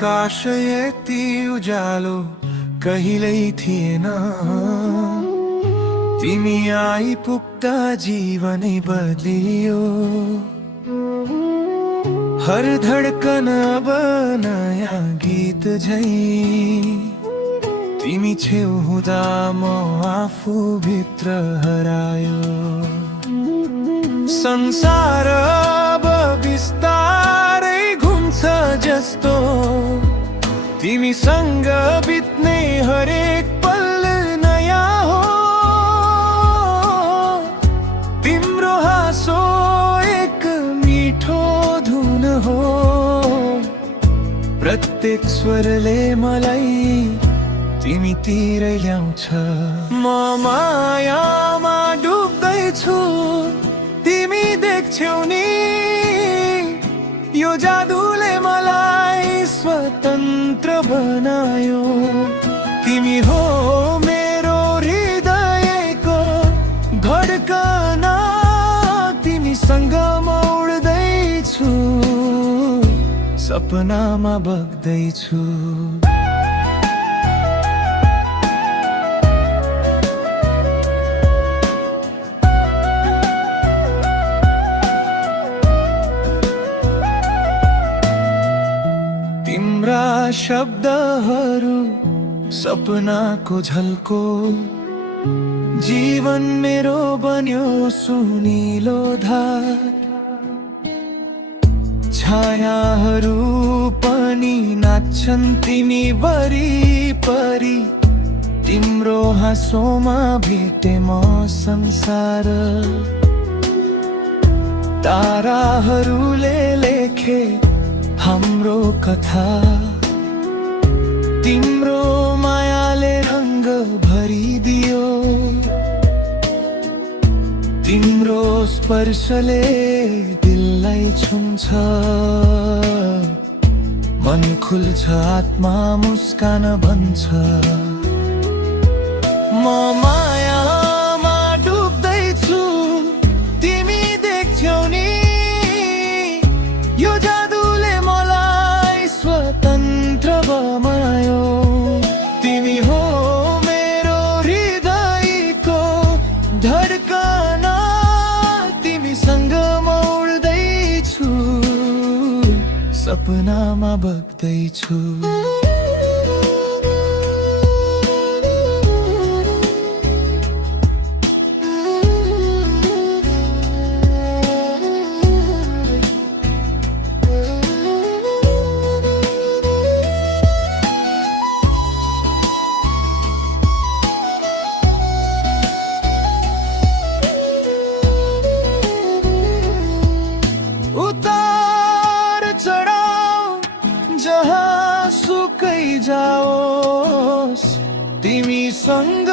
आकाश यति उज्यालो कहिल्यै थिएन। तिमी आइपुग्दा जीवनै बदलियो। हर धडकन अब नयाँ गीत झै। तिमी छेउ हुँदा म आफू भित्र हरायो। संसार अब बिस्तारै घुम्छ जस्तो। तिमीसँग बित्ने हरेक पल नयाँ हो। तिम्रो हाँसो एक मिठो धुन हो। प्रत्येक स्वरले मलाई तिमीतिरै ल्याउँछ। म मायामा डुब्दैछु तिमी देख्छौ नि। यो जादुले मलाई स्वतन्त्र बनायो। तिमी हो मेरो हृदयको धडकन। तिमीसँग म उड्दैछु, सपनामा बग्दैछु। तिम्रा शब्दहरू सपनाको झल्को। जीवन मेरो बन्यो सुनिलो धार। छायाहरू पनि नाच्छन् तिमी वरिपरि। तिम्रो हाँसोमा भेटे म संसार। ताराहरूले लेखे हाम्रो कथा। तिम्रो मायाले रङ्ग भरिदियो। तिम्रो स्पर्शले दिललाई छुन्छ। मन खुल्छ, आत्मा मुस्कान भन्छ। म मायामा डुब्दैछु तिमी देख्छौ नि। यो जादुले मलाई स्वतन्त्र बनायो। तिमी हो मेरो हृदयको धडकन। तिमीसँग म उड्दैछु, सपनामा बग्दैछु। उतार चढाव जहाँ सुकै जाओस्, तिमीसँग